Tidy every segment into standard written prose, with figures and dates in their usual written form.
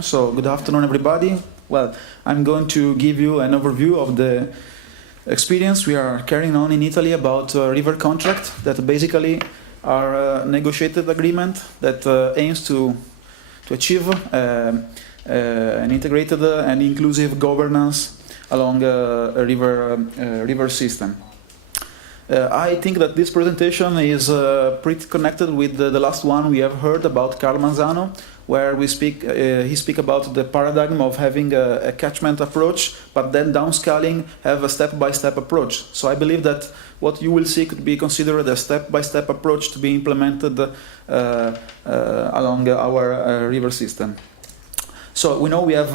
So, good afternoon, everybody. Well, I'm going to give you an overview of the experience we are carrying on in Italy about river contract that basically are a negotiated agreement that aims to achieve an integrated and inclusive governance along a river system. I think that this presentation is pretty connected with the last one we have heard about Carl Manzano, where he speak about the paradigm of having a catchment approach, but then downscaling have a step-by-step approach. So I believe that what you will see could be considered a step-by-step approach to be implemented along our river system. So we know we have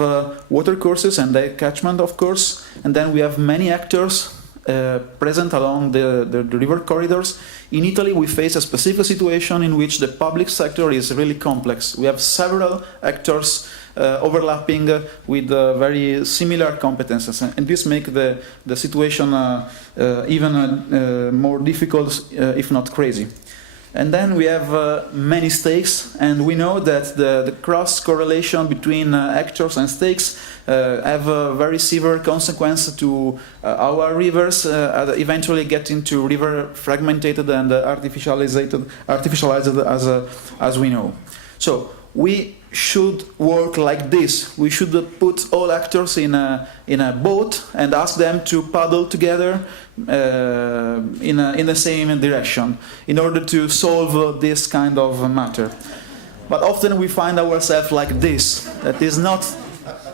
water courses and the catchment, of course, and then we have many actors present along the river corridors. In Italy, we face a specific situation in which the public sector is really complex. We have several actors overlapping with very similar competences, and this makes the situation even more difficult, if not crazy. And then we have many stakes, and we know that the cross-correlation between actors and stakes have a very severe consequence to our rivers, eventually getting to river fragmented and artificialized as we know. So we should work like this. We should put all actors in a boat and ask them to paddle together in the same direction in order to solve this kind of matter. But often we find ourselves like this. That is not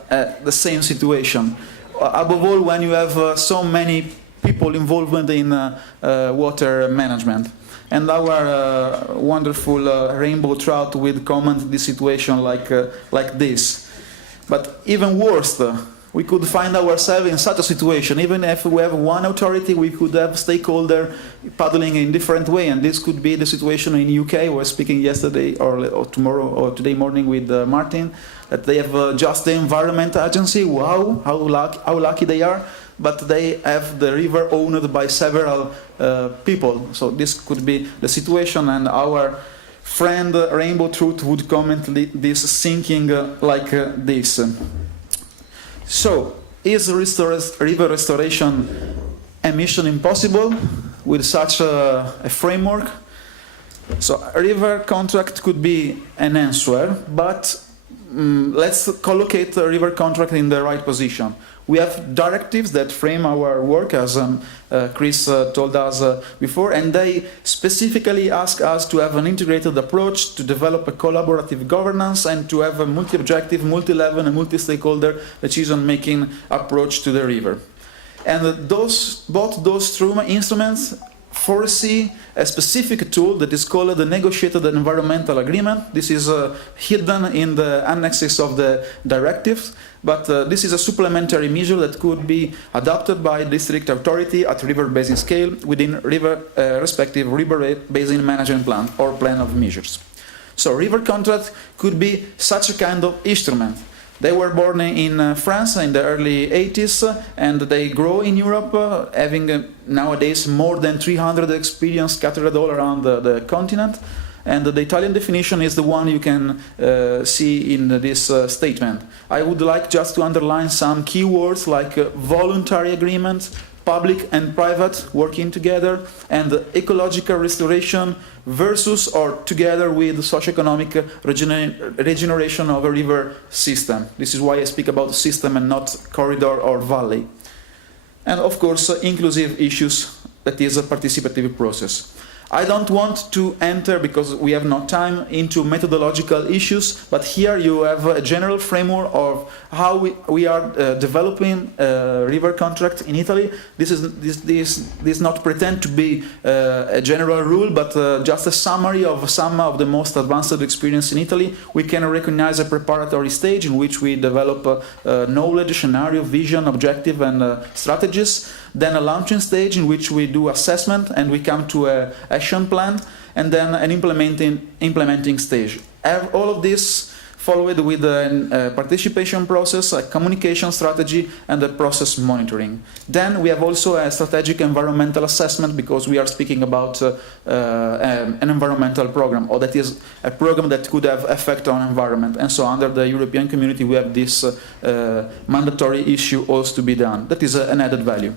the same situation. Above all, when you have so many people involved in water management. And our wonderful rainbow trout will comment this situation like this. But even worse, we could find ourselves in such a situation. Even if we have one authority, we could have stakeholder paddling in different way, and this could be the situation in UK. We were speaking yesterday or tomorrow or today morning with Martin that they have just the Environment Agency. Wow, how lucky they are! But they have the river owned by several people. So this could be the situation, and our friend Rainbow Truth would comment this thinking like this. So, is river restoration a mission impossible with such a framework? So, a river contract could be an answer, but let's collocate the river contract in the right position. We have directives that frame our work, as Chris told us before, and they specifically ask us to have an integrated approach, to develop a collaborative governance, and to have a multi-objective, multi-level, and multi-stakeholder decision-making approach to the river. And both those two instruments foresee a specific tool that is called the Negotiated Environmental Agreement. This is hidden in the annexes of the directives, but this is a supplementary measure that could be adopted by district authority at river basin scale within respective river basin management plan or plan of measures. So river contract could be such a kind of instrument. They were born in France in the early 80s, and they grow in Europe, having nowadays more than 300 experience scattered all around the continent. And the Italian definition is the one you can see in this statement. I would like just to underline some key words like voluntary agreement, public and private working together, and ecological restoration versus or together with socioeconomic regeneration of a river system. This is why I speak about system and not corridor or valley. And of course, inclusive issues, that is a participative process. I don't want to enter, because we have no time, into methodological issues, but here you have a general framework of how we are developing a river contract in Italy. This not pretend to be a general rule, but just a summary of some of the most advanced experience in Italy. We can recognize a preparatory stage in which we develop knowledge, scenario, vision, objective, and strategies. Then a launching stage in which we do assessment and we come to an action plan, and then an implementing stage. All of this followed with a participation process, a communication strategy, and a process monitoring. Then we have also a strategic environmental assessment, because we are speaking about an environmental program, or that is a program that could have effect on environment. And so under the European Community we have this mandatory issue also to be done. That is an added value.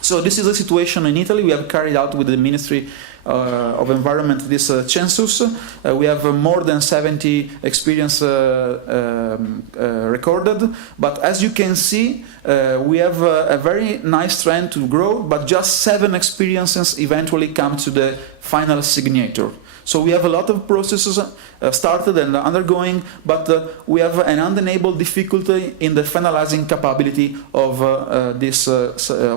So this is the situation in Italy. We have carried out with the Ministry of Environment this census. We have more than 70 experience recorded, but as you can see, we have a very nice trend to grow, but just 7 experiences eventually come to the final signature. So we have a lot of processes started and undergoing, but we have an undeniable difficulty in the finalizing capability of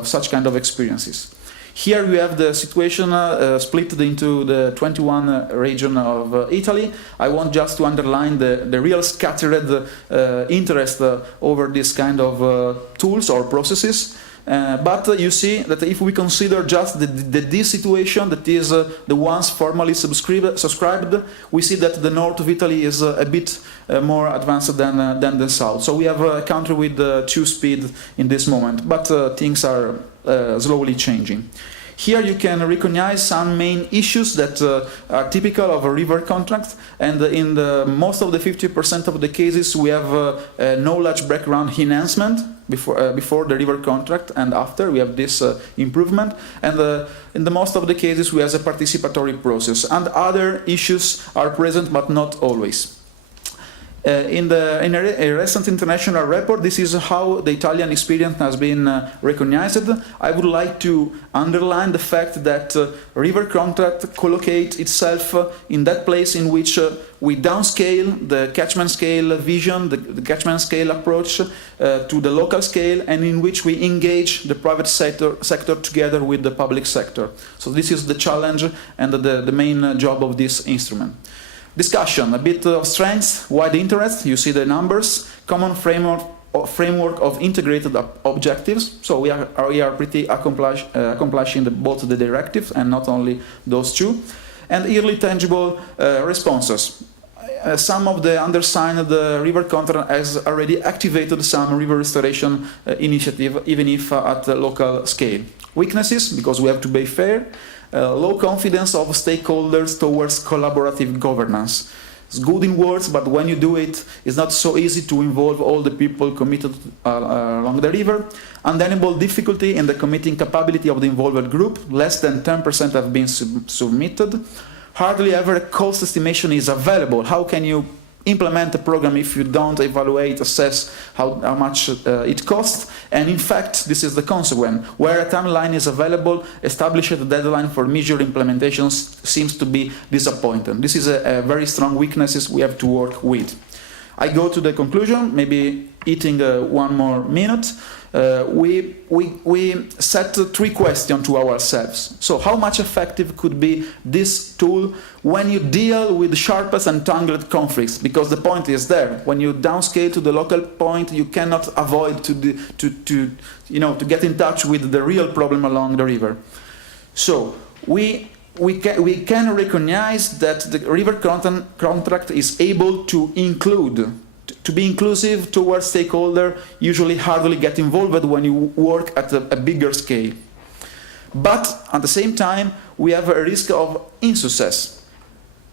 such kind of experiences. Here we have the situation split into the 21 region of Italy. I want just to underline the real scattered interest over this kind of tools or processes. But you see that if we consider just this situation, that is the ones formally subscribed, we see that the north of Italy is a bit more advanced than the south. So we have a country with 2 speed in this moment, but things are slowly changing. Here you can recognize some main issues that are typical of a river contract, and in most of the 50% of the cases we have knowledge background enhancement before the river contract, and after we have this improvement, and in the most of the cases we have a participatory process, and other issues are present but not always. In a recent international report, this is how the Italian experience has been recognized. I would like to underline the fact that river contract collocates itself in that place in which we downscale the catchment scale vision, the catchment scale approach to the local scale, and in which we engage the private sector together with the public sector. So this is the challenge and the main job of this instrument. Discussion, a bit of strengths, wide interest, you see the numbers, common framework of integrated objectives, so we are pretty accomplishing both the directives and not only those 2, and early tangible responses. Some of the undersigned river contract has already activated some river restoration initiative, even if at the local scale. Weaknesses, because we have to be fair. Low confidence of stakeholders towards collaborative governance. It's good in words, but when you do it, it's not so easy to involve all the people committed along the river. Undeniable difficulty in the committing capability of the involved group. Less than 10% have been submitted. Hardly ever a cost estimation is available. How can you implement a program if you don't evaluate, assess how much it costs? And in fact, this is the consequence. Where a timeline is available, establish a deadline for major implementations seems to be disappointing. This is a very strong weaknesses we have to work with. I go to the conclusion, maybe eating 1 more minute. We set 3 questions to ourselves. So how much effective could be this tool when you deal with sharpest and tangled conflicts? Because the point is there. When you downscale to the local point, you cannot avoid to get in touch with the real problem along the river. So we can recognize that the river contract is able to include, to be inclusive towards stakeholder, usually hardly get involved when you work at a bigger scale. But at the same time, we have a risk of insuccess.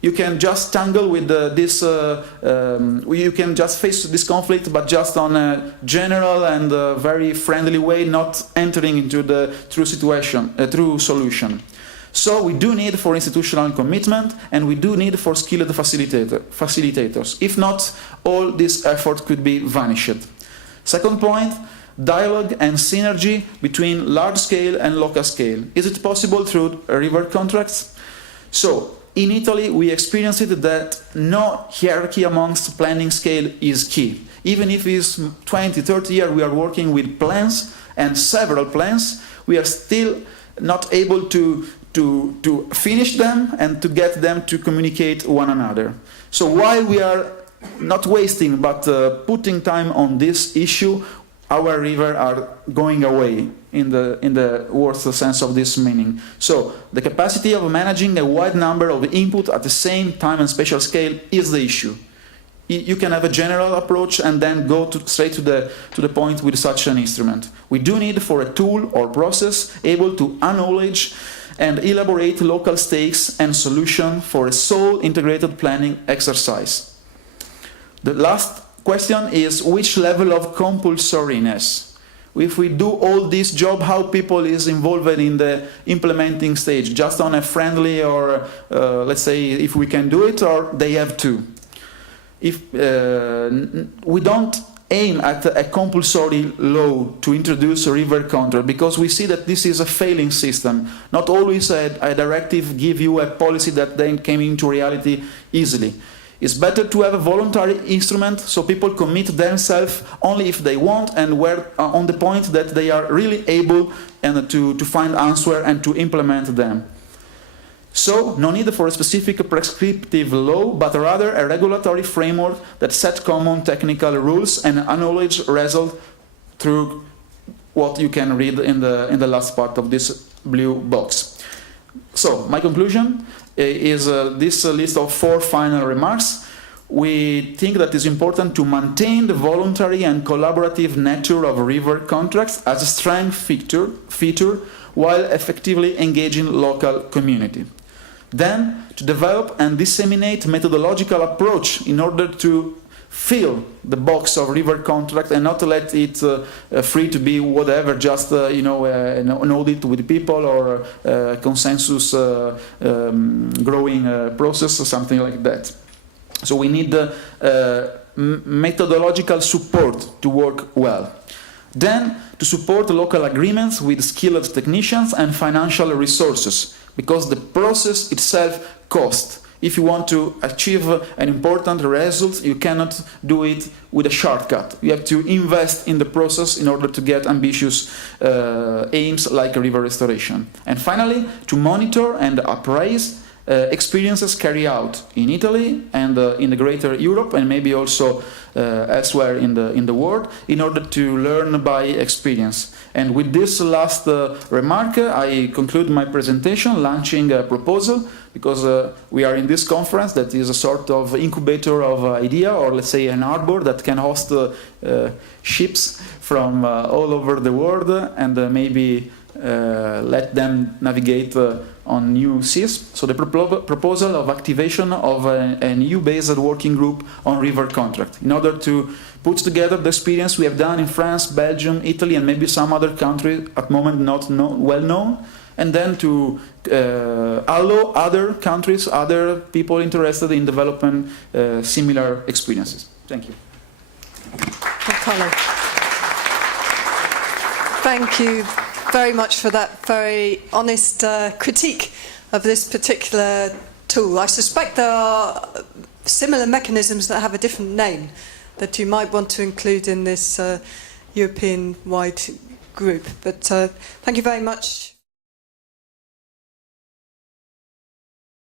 You can just tangle with you can just face this conflict, but just on a general and very friendly way, not entering into the true solution. So we do need for institutional commitment, and we do need for skilled facilitators. If not, all this effort could be vanished. Second point, dialogue and synergy between large scale and local scale. Is it possible through river contracts? So, in Italy, we experienced that no hierarchy amongst planning scale is key. Even if it's 20, 30 years we are working with plans and several plans, we are still not able to finish them and to get them to communicate one another. So while we are not wasting but putting time on this issue, our rivers are going away in the worst sense of this meaning. So the capacity of managing a wide number of input at the same time and spatial scale is the issue. you can have a general approach and then go straight to the point with such an instrument. We do need for a tool or process able to acknowledge and elaborate local stakes and solution for a sole integrated planning exercise. The last question is which level of compulsoriness? If we do all this job, how people is involved in the implementing stage, just on a friendly or let's say if we can do it or they have to. If we don't aim at a compulsory law to introduce a river contract because we see that this is a failing system. Not always a directive give you a policy that then came into reality easily. It's better to have a voluntary instrument so people commit themselves only if they want and where on the point that they are really able and to find answer and to implement them. So, no need for a specific prescriptive law, but rather a regulatory framework that sets common technical rules and acknowledge result through what you can read in the last part of this blue box. So, my conclusion is this list of 4 final remarks. We think that it's important to maintain the voluntary and collaborative nature of river contracts as a strong feature while effectively engaging local community. Then, to develop and disseminate methodological approach in order to fill the box of river contract and not let it free to be whatever, just an audit with people or a consensus growing process or something like that. So we need methodological support to work well. Then, to support local agreements with skilled technicians and financial resources, because the process itself costs. If you want to achieve an important result, you cannot do it with a shortcut. You have to invest in the process in order to get ambitious aims like river restoration. And finally, to monitor and appraise experiences carried out in Italy and in the greater Europe and maybe also elsewhere in the world in order to learn by experience. And with this last remark, I conclude my presentation launching a proposal because we are in this conference that is a sort of incubator of idea, or let's say an harbor that can host ships from all over the world and maybe let them navigate on new seas. So the proposal of activation of a EU-based working group on river contract in order to put together the experience we have done in France, Belgium, Italy, and maybe some other countries at the moment not well known, and then to allow other countries, other people interested in developing similar experiences. Thank you. Thank you very much for that very honest critique of this particular tool. I suspect there are similar mechanisms that have a different name that you might want to include in this European-wide group. But thank you very much.